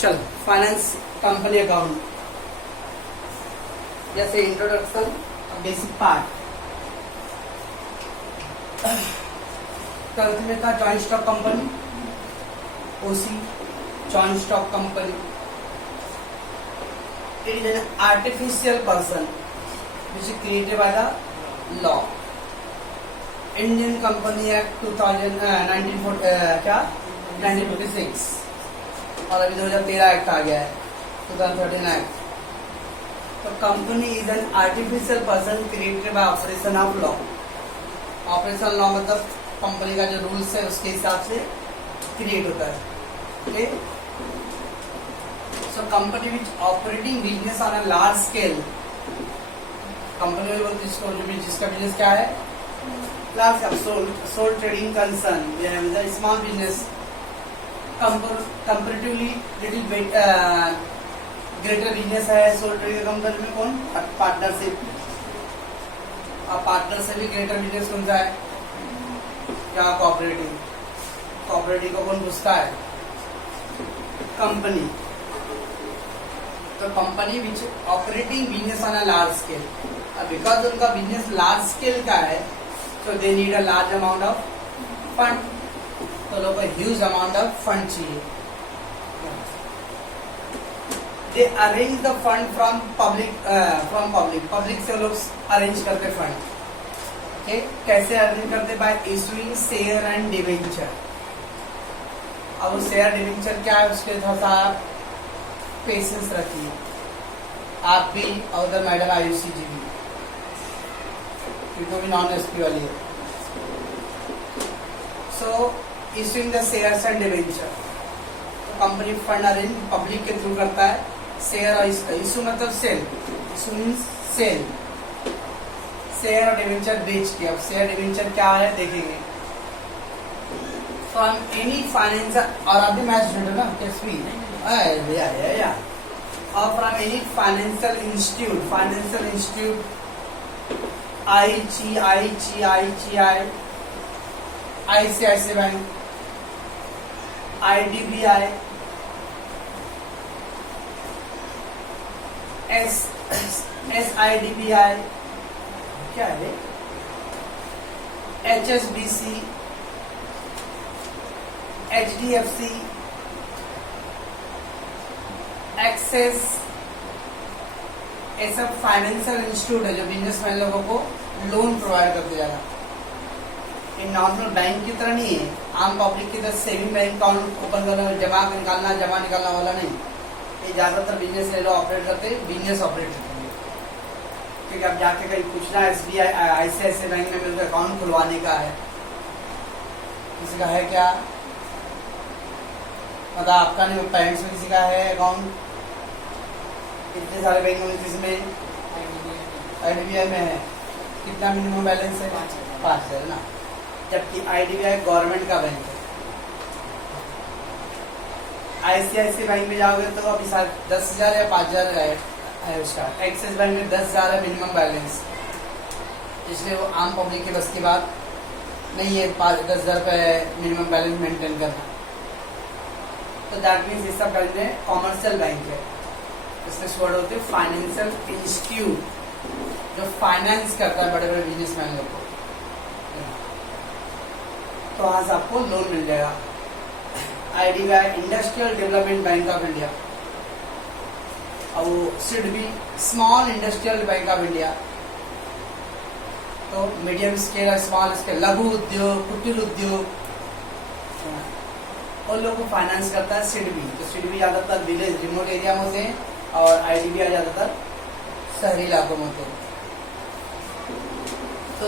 चलो finance company account जैसे introduction basic part twelfth में था joint stock company OC joint stock company it is an artificial person which is created by the law Indian company act 1946 और अभी 2013 act आ गया है 2013 act. तो company is an artificial person created by operation of law. Operation law मतलब company का जो rules है उसके हिसाब से क्रिएट होता है। Okay, so company which operating business on a large scale, company में बोलते जिसका बिजनेस क्या है large sole trading concern, the small business comparatively little bit greater business है सोल ट्रेडिंग कंपनी में कौन पार्टनरशिप। अब पार्टनर से भी ग्रेटर बिजनेस कौन सा है क्या कोऑपरेटिव। कोऑपरेटिव को कौन पूछता है कंपनी। तो company which operating business on a large scale, because उनका बिजनेस लार्ज स्केल का है so they need a large amount of fund, तो लोगों को ह्यूज अमाउंट ऑफ फंड चाहिए। they arrange the fund from public से लोग अरेंज करते फंड। ओके, कैसे अरेंज करते bye issuing share and debenture. अब वो शेयर डिवेंचर क्या है उसके थोड़ा सा पेशेंस रखिए आप भी और उधर मैडम आयुषी जी भी, क्योंकि नॉन एसपी वाली है। So issuing the shares and debenture, तो कंपनी फंड अरेंज पब्लिक के थ्रू करता है। शेयर और इशू मतलब sale, issue means sale, share और डिवेंचर बेच के। अब शेयर डिवेंचर क्या है देखेंगे। फ्रॉम एनी फाइनेंशियल, और अभी मैच ढूंढो ना एसपी या और from any financial institute ICICI bank, IDBI, SIDBI क्या है, HSBC, HDFC, एक्सेस, ये सब फाइनेंशियल इंस्टीट्यूट है जो बिजनेसमैन लोगों को लोन प्रोवाइड करते जाएगा। ये नॉर्मल बैंक की तरह नहीं है, आम पब्लिक की तरह सेविंग बैंक अकाउंट ओपन करना जमा निकालना वाला नहीं। ये ज्यादातर बिजनेस ले लो ऑपरेट करते बिजनेस ऑपरेट करते हैं, क्योंकि अब जाके कहीं पूछना SBI ICICI बैंक में मेरे को अकाउंट खुलवाने का है, किसी का है क्या मतलब आपका नहीं, पेरेंट्स में किसी का है अकाउंट। कितने सारे बैंक में जिसमें IDBI में है कितना मिनिमम बैलेंस है 5,000 ना, जबकि IDBI गवर्नमेंट का बैंक है। ICICI बैंक में जाओगे तो अभी 10,000 या 5,000 है उसका। एक्सिस बैंक में 10,000 है मिनिमम बैलेंस, इसलिए वो आम पब्लिक के बस की बात नहीं है 10,000 रुपये मिनिमम बैलेंस मेंटेन करना। तो दैट मीन्स ये सब बैंक में कॉमर्शियल बैंक है, इसमें वर्ड होते हैं फाइनेंशियल इंस्टीट्यूट जो फाइनेंस करता है बड़े बड़े बिजनेसमैन लोग को। तो वहां से आपको लोन मिल जाएगा। IDBI industrial development bank of India, और वो SIDBI small industrial bank of India. तो मीडियम स्केल और स्मॉल स्केल लघु उद्योग कुटीर उद्योग उन लोगों को फाइनेंस करता है सिडबी। तो सिडबी ज्यादातर विलेज रिमोट एरिया में होते हैं और IDBI ज्यादातर शहरी इलाकों में होते हैं। तो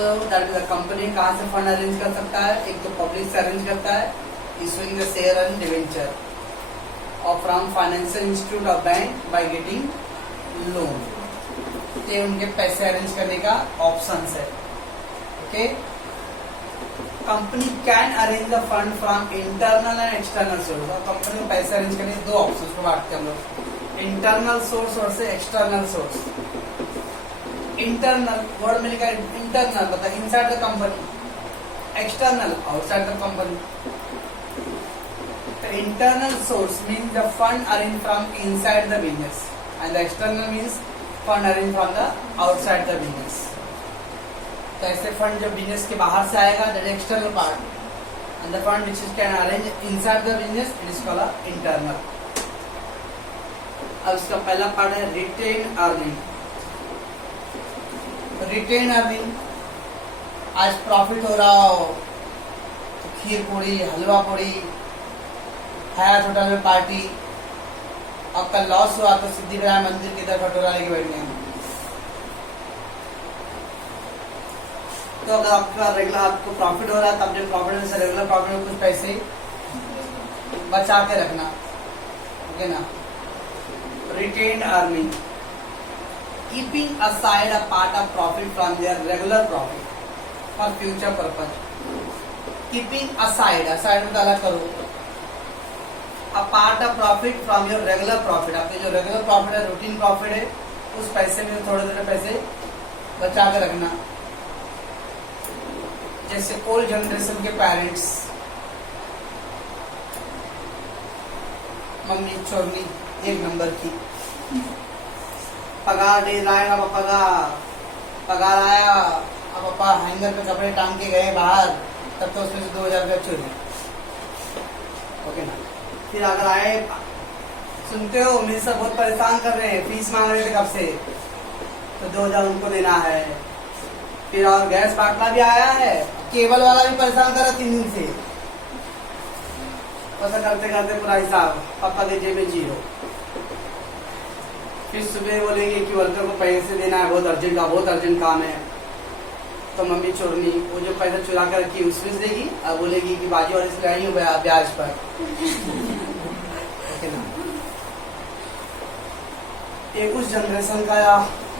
कंपनी कहाँ से फंड अरेंज कर सकता है, एक तो पब्लिक से अरेंज करता है issuing the share and debenture, और from financial institute of bank by getting loan. ये उनके पैसे अरेंज करने का ऑप्शन है। Okay, company can arrange the fund from internal and external source. और कंपनी को पैसे अरेंज करने के दो ऑप्शन को बांटते हैं हम लोग, इंटरनल सोर्स और से एक्सटर्नल सोर्स। इंटरनल वर्ड में लिखा है इंटरनल मतलब inside the company, external outside the company. तो internal source means the fund arranged from inside the business, and the external means fund arranged from the outside the business. तो ऐसे fund जब business के बाहर से आएगा, that external part, and the fund which is can arrange inside the business, it is called internal. अब इसका पहला पार्ट है रिटेन अर्निंग. रिटेन अर्निंग, आज प्रॉफिट हो रहा हो तो खीर पूड़ी, हलवा पूड़ी, हयात होटल में पार्टी, और कल लॉस हुआ तो सिद्धिविनायक मंदिर की तरफ कटोरा लेके बैठ गए. तो अगर आपका रेगुलर आपको प्रॉफिट हो रहा है तो अपने प्रॉफिट में से रेगुलर प्रॉफिट में कुछ पैसे बचा के रखना, ओके ना. Retain earning, keeping aside a part of profit from their regular profit for future purpose. Keeping aside, aside में अलग करो, a part of profit from your regular profit. आपके जो रेगुलर प्रॉफिट है, रूटीन प्रॉफिट है, उस पैसे में थोड़े थोड़े पैसे बचा के रखना. जैसे ओल्ड जनरेशन के पेरेंट्स, मम्मी चोरनी एक नंबर की, पगार दे आएगा, पगार आया, अब पापा हैंगर पे कपड़े टांग के गए बाहर, तब तो उसमें से 2000 रुपया चोरी, ओके ना. फिर अगर आए, सुनते हो मेरे से बहुत परेशान कर रहे हैं, फीस मांग रहे थे कब से, तो 2000 उनको देना है. फिर और गैस बाटला भी आया है, केबल वाला भी परेशान कर रहा 3 दिन से. ऐसा करते करते पूरा हिसाब पापा के जेब में 0. फिर सुबह बोलेंगे कि वर्कर को पैसे देना है, बहुत अर्जेंट काम है. तो मम्मी चोरनी वो जो पैसा चुरा कर रखी उसमें से देगी और बोलेगी कि बाजी वाले से लाई हूँ ब्याज पर. ओके ना. एक उस जनरेशन का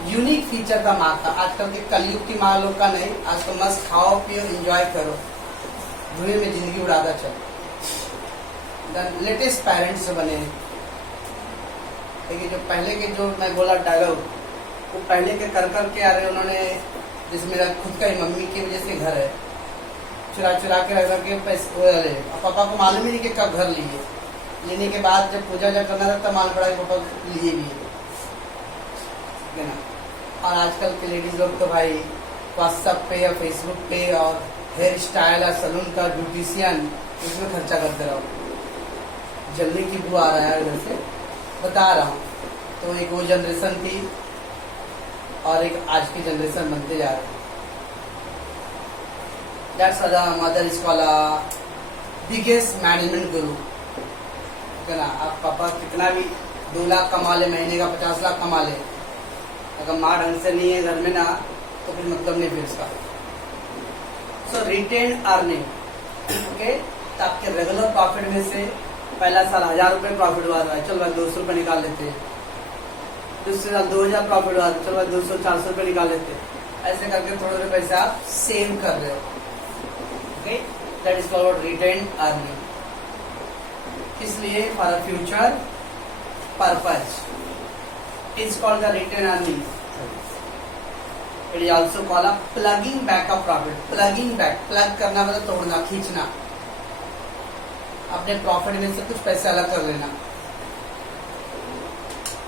यूनिक फीचर था माँ का. आजकल के कलयुग की माँ लोग का नहीं. आज तो मस्त खाओ पियो एंजॉय करो, धुएं में जिंदगी उड़ाता चलो. लेटेस्ट पेरेंट्स बने हैं. देखिए जो पहले के जो मैं बोला डायलॉग, वो पहले के कर के आ रहे. उन्होंने जैसे मेरा खुद का ही मम्मी की वजह से घर है, चुरा के रख के पैसे ले. पापा को मालूम ही नहीं कि कब घर लिए. लेने के बाद जब पूजा जब करना था तब मालूम पड़ा पापा लिए भी है ना. और आजकल के लेडीज लोग तो भाई व्हाट्सएप पे या फेसबुक पे और हेयर स्टाइल और सलून का ब्यूटिशियन, इसमें खर्चा करते रहो. जल्दी की बुआ आ रहा है इधर से, बता रहा हूँ. तो एक वो जनरेशन थी और एक आज की जनरेशन बनते जा रहे. That's why the mother is called biggest management गुरु, है ना. आप पापा कितना भी 2 लाख कमा ले महीने का, 50 लाख कमा ले, अगर माँ ढंग से नहीं है घर में ना, तो फिर मतलब नहीं फिर उसका. सो रिटेन अर्निंग, ओके. तो आपके रेगुलर प्रॉफिट में से पहला साल 1000 रुपये प्रॉफिट हुआ था, चल भाई 200 रुपये निकाल लेते हैं. दूसरे साल 2000 प्रॉफिट हुआ था, चल भाई 200-400 रुपये निकाल लेते हैं. ऐसे करके थोड़े थोड़े पैसे आप सेव कर रहे हो, okay. That is called retained earning. इसलिए for a future purpose is called the retained earning. It is also called a plugging back of profit. Plugging back, plug करना मतलब तोड़ना, खींचना. अपने प्रॉफिट में से कुछ पैसे अलग कर लेना.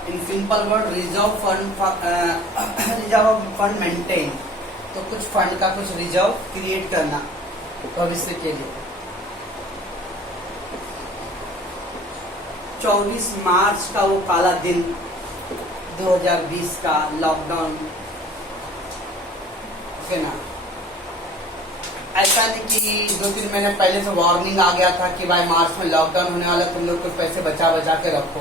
In simple word, reserve fund maintain. तो कुछ फंड का कुछ रिजर्व क्रिएट करना भविष्य के लिए. 24 मार्च का वो काला दिन 2020 का लॉकडाउन, ओके ना. ऐसा नहीं कि 2-3 महीने पहले से वार्निंग आ गया था कि भाई मार्च में लॉकडाउन होने वाला, तुम लोग कुछ पैसे बचा के रखो.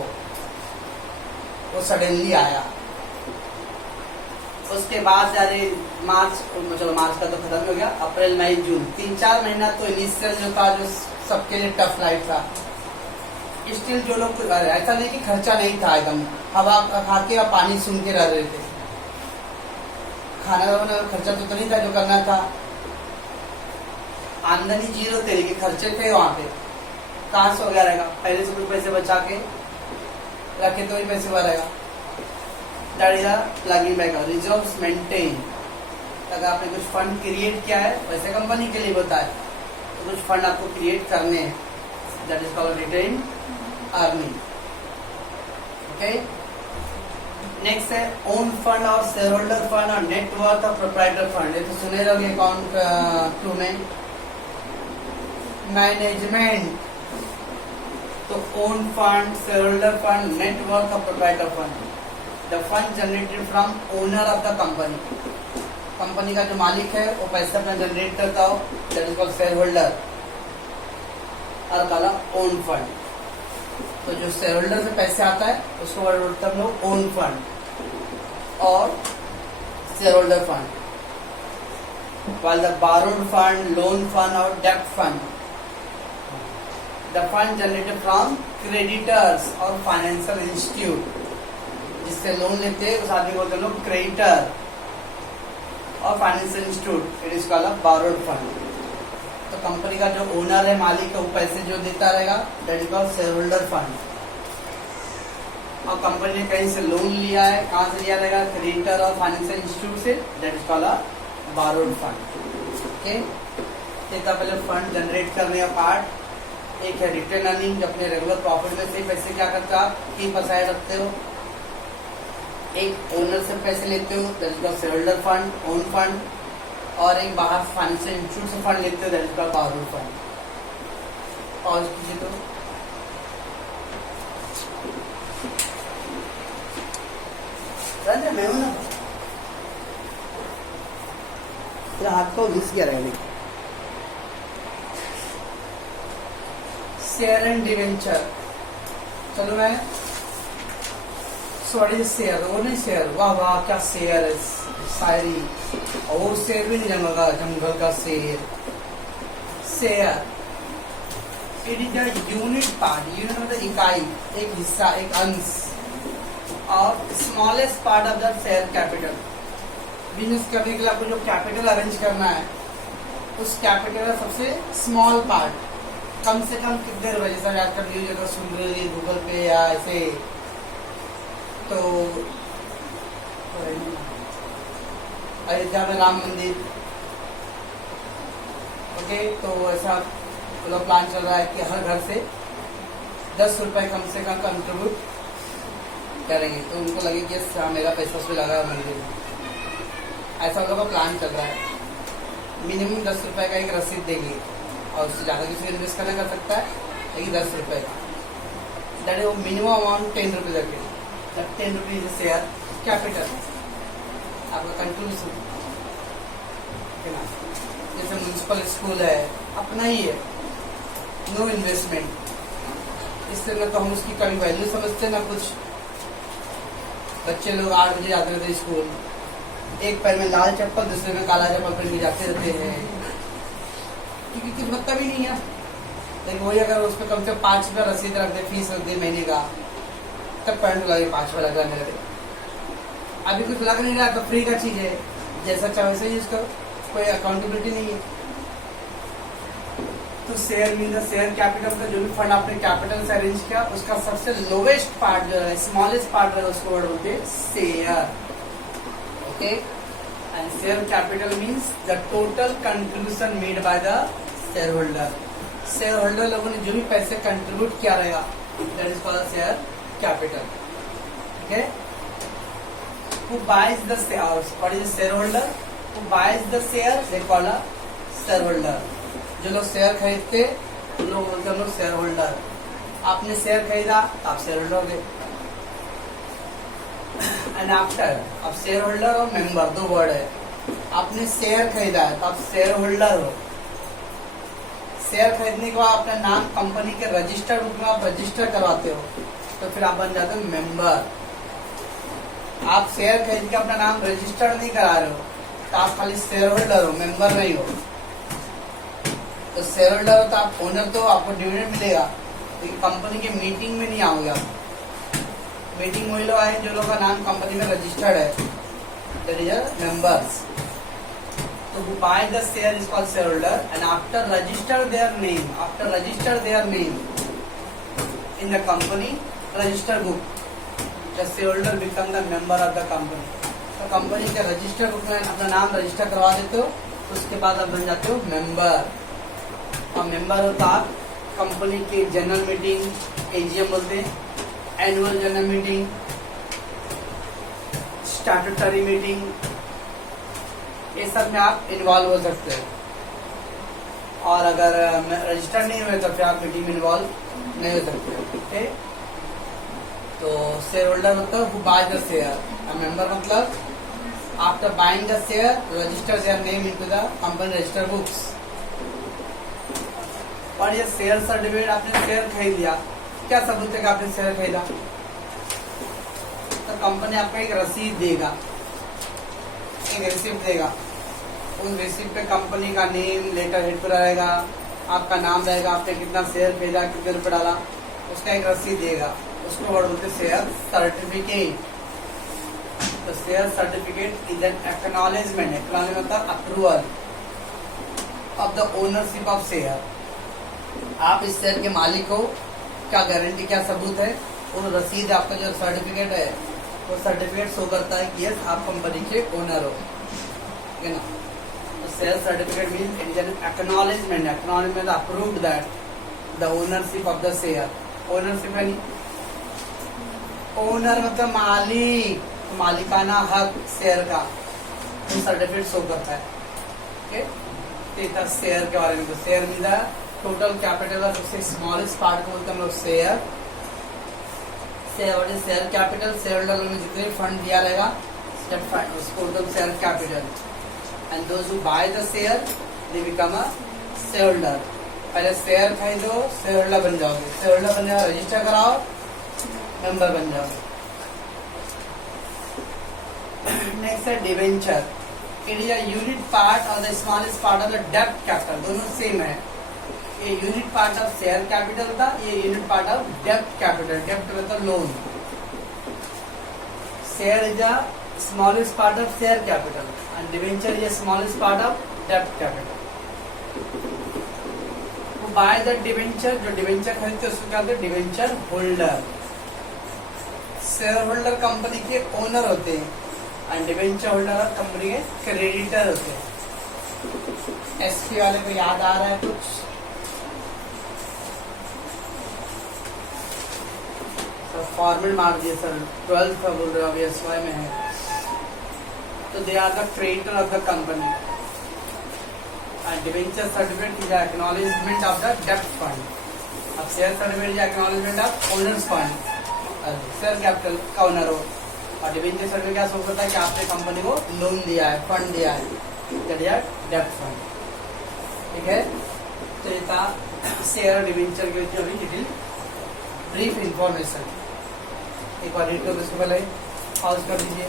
वो सडनली आया. उसके बाद अरे मार्च, चलो मार्च का तो खत्म हो गया, अप्रैल मई जून 3-4 महीना तो इनिशियल जो था, जो सबके लिए टफ लाइफ था. स्टिल जो लोग, ऐसा नहीं कि खर्चा नहीं था, एकदम हवा खा के और पानी सूंघ के रह रहे थे. खाना वाना खर्चा तो नहीं था जो करना था. आमदनी 0 थे लेकिन खर्चे थे वहां पे. कहाँ से हो गया रहेगा, पहले से कुछ पैसे बचा के रखे तो ही पैसे हुआ रहेगा. That is plugging back. Reserves maintain. अगर आपने कुछ फंड क्रिएट किया है, वैसे कंपनी के लिए होता है, तो कुछ फंड आपको क्रिएट करने हैं. that is called retained earning. Okay. Next है ओन फंड और शेयर होल्डर फंड और नेटवर्थ और प्रोप्राइटर फंड। ये तो सुने रहोगे अकाउंट 2 में। मैनेजमेंट तो own fund, share holder fund, net worth और proprietor fund. The fund generated from owner of the company, company का जो मालिक है वो पैसा अपना जनरेट करता हो, that is called share holder, और काला ओन फंड। तो जो शेयर होल्डर से पैसे आता है उसको बोलते हम लोग ओन फंड और share holder fund. while the borrowed fund, loan fund और debt fund, the fund generated from creditors और financial institute, जिससे लोन लेते हैं उस आदमी को बोलते हैं लोग क्रेडिटर और financial institute, it is called a borrowed fund। तो कंपनी का जो ओनर है, मालिक है, वो पैसे जो देता रहेगा that is called share holder fund. और कंपनी ने कहीं से लोन लिया है, कहाँ से लिया रहेगा, क्रेडिटर और फाइनेंशियल इंस्टीट्यूट से, that is called a borrowed fund। Okay, एक तो पहले फंड जनरेट करने का पार्ट, एक है रिटेन अर्निंग, जो अपने रेगुलर प्रॉफिट में से पैसे क्या करते हो आप, कीप असाइड रखते हो। एक ओनर से पैसे लेते हो, that is called share holder fund, own fund, और एक बाहर फाइनेंशियल इंस्टीट्यूट से फंड लेते हो, that is called borrowed fund. Pause कीजिए तो मैं हूं ना, तेरा हाथ को घिस गया रहेगा। शेयर एंड डिवेंचर, चलो मैं सॉरी शेयर, वो नहीं शेयर, वाह वाह क्या शेयर है, शायरी, और वो शेर भी नहीं जंगल का शेर। Share it is the unit part, unit मतलब इकाई, एक हिस्सा, एक अंश और smallest part of the share capital. Business करने के लिए आपको जो कैपिटल अरेंज करना है, उस कैपिटल का सबसे स्मॉल पार्ट, कम से कम कितने रुपए, जैसा आजकल न्यूज अगर सुन रहे हो गूगल पे या ऐसे, तो अयोध्या में राम मंदिर, ओके, तो ऐसा मतलब प्लान चल रहा है कि हर घर से 10 रुपए कम से कम कंट्रीब्यूट करेंगे, तो उनको लगे कि हाँ मेरा पैसा उसमें लगा मंदिर में, ऐसा उन लोगों का प्लान चल रहा है। मिनिमम 10 रुपए का एक रसीद देंगे, और उससे ज़्यादा किसी को इन्वेस्ट करना कर सकता है, लेकिन 10 रुपए का, that is minimum amount 10 rupees रखें, 10 रुपीज शेयर कैपिटल आपका कंट्रीब्यूशन। जैसे म्यूनसिपल स्कूल है, अपना ही है, नो इन्वेस्टमेंट, इससे न तो हम उसकी कभी वैल्यू समझते ना कुछ। बच्चे लोग 8 बजे जाते रहते स्कूल, एक पैर में लाल चप्पल दूसरे में काला चप्पल पहन के जाते रहते हैं, क्योंकि कुछ मतलब ही नहीं है। लेकिन वही अगर उस पर कम से कम 5 रुपया रसीद रख दे, फीस रख दे महीने का, तब पैंट लगे 5 रुपया लग रहा मेरे। अभी कुछ लग नहीं रहा तो फ्री का चीज है, जैसा चाहे वैसे यूज करो, कोई अकाउंटेबिलिटी नहीं है। तो share mean the share capital का जो भी फंड आपने कैपिटल से अरेंज किया, उसका सबसे लोवेस्ट पार्ट जो है, स्मॉलेस्ट पार्ट है, उसको वर्ड बोलते हैं share. Okay, and share capital means the total contribution made by the share holder. Share holder लोगों ने जो भी पैसे कंट्रीब्यूट किया रहेगा, that is called share capital. Okay, who buys the shares, what is the shareholder, who buys the share, they call a shareholder। जो लोग share खरीदते उन लोग बोलते हैं लोग शेयर होल्डर। आपने शेयर खरीदा तो आप शेयर होल्डर हो गए। एंड आफ्टर, अब शेयर होल्डर और मेंबर दो वर्ड है। आपने शेयर खरीदा है तो आप शेयर होल्डर हो। शेयर खरीदने के बाद अपना नाम कंपनी के रजिस्टर्ड बुक में आप रजिस्टर करवाते हो, तो फिर आप बन जाते हो मेंबर। आप शेयर खरीद के अपना नाम रजिस्टर्ड नहीं करा रहे हो, तो आप खाली शेयर होल्डर हो, मेंबर नहीं हो। तो शेयर होल्डर हो तो आप ओनर, तो आपको डिविडेंड मिलेगा, लेकिन कंपनी के मीटिंग में नहीं आओगे आप। मीटिंग वही लोग आए जो लोग का नाम कंपनी में रजिस्टर्ड है, दैट इज मेंबर्स। तो who buy the share is called shareholder, and after register their name in the company register book, the shareholder become the member of the company। तो कंपनी के register book में अपना नाम register करवा देते हो, उसके बाद आप बन जाते हो मेंबर। और मेंबर हो तो आप कंपनी की जनरल मीटिंग एजीएम बोलते हैं, annual general meeting, statutory meeting, ये सब में आप इन्वॉल्व हो सकते हैं। और अगर रजिस्टर नहीं हुए तो फिर आप मीटिंग में इन्वॉल्व नहीं हो सकते। ठीक है, तो शेयर होल्डर मतलब who buy the share, member मतलब after buying the share register their name into the company register books. और ये शेयर सर्टिफिकेट, आपने शेयर खरीद लिया, क्या सबूत है कि आपने शेयर खरीदा? तो कंपनी आपको एक रसीद देगा, एक रिसिप्ट देगा। उस रिसिप्ट पे कंपनी का नेम लेटर हेड पर रहेगा, आपका नाम रहेगा, आपने कितना शेयर खरीदा, कितने रुपए डाला, उसका एक रसीद देगा। उसको वर्ड बोलते शेयर सर्टिफिकेट। तो share certificate is an acknowledgement, acknowledgement मतलब approval of the ownership of share. आप इस शेयर के मालिक हो, क्या गारंटी, क्या सबूत है? और रसीद, आपका जो सर्टिफिकेट है वो सर्टिफिकेट शो करता है कि यस आप कंपनी के ओनर हो, ठीक है ना। तो share certificate mean it is an acknowledgement, acknowledgement approved that the ownership of the share. Ownership यानी ओनर मतलब मालिक, मालिकाना हक शेयर का, तो सर्टिफिकेट शो करता है। ओके, शेयर के बारे में, तो share mean the total capital और सबसे स्मॉलेस्ट पार्ट को बोलते हैं हम लोग share. Share share capital, share holder में जितने फंड दिया रहेगा उसको total share capital. And those who buy the share they become a share holder. पहले शेयर खरीदो, शेयर होल्डर बन जाओगे, शेयर होल्डर बन जाओ, रजिस्टर कराओ, मेंबर बन जाओगे। नेक्स्ट है debenture. It is a unit part और the smallest part of the डेब्ट कैपिटल, दोनों सेम है। ये unit part of share capital था, ये यूनिट पार्ट ऑफ डेब्ट कैपिटल। डेब्ट मतलब loan. Share is a smallest part of share capital and debenture is a smallest part of डेब्ट कैपिटल। बाय द डिवेंचर, जो डिवेंचर खरीदते उसको क्या कहते हैं? Debenture holder. Share holder company के ओनर होते हैं एंड डिवेंचर होल्डर कंपनी के क्रेडिटर होते हैं। एसपी वाले को याद आ रहा है कुछ? फॉर्मेट मार दिए सर, 12th बोल रहे हो, अभी एसवाई में है। तो they are the creditor of the company and debenture certificate is acknowledgement of the डेब्ट फंड। अब share certificate is acknowledgement of owners fund, share capital का ओनर हो। और डिवेंचर सर्टिफिकेट क्या शो करता है कि आपने कंपनी को लोन दिया है, फंड दिया है, दैट इज डेब्ट फंड। ठीक है, तो ये था शेयर डिवेंचर के जो डिटेल ब्रीफ इंफॉर्मेशन। एक बार रीड करो, इसको पहले पॉज कर दीजिए।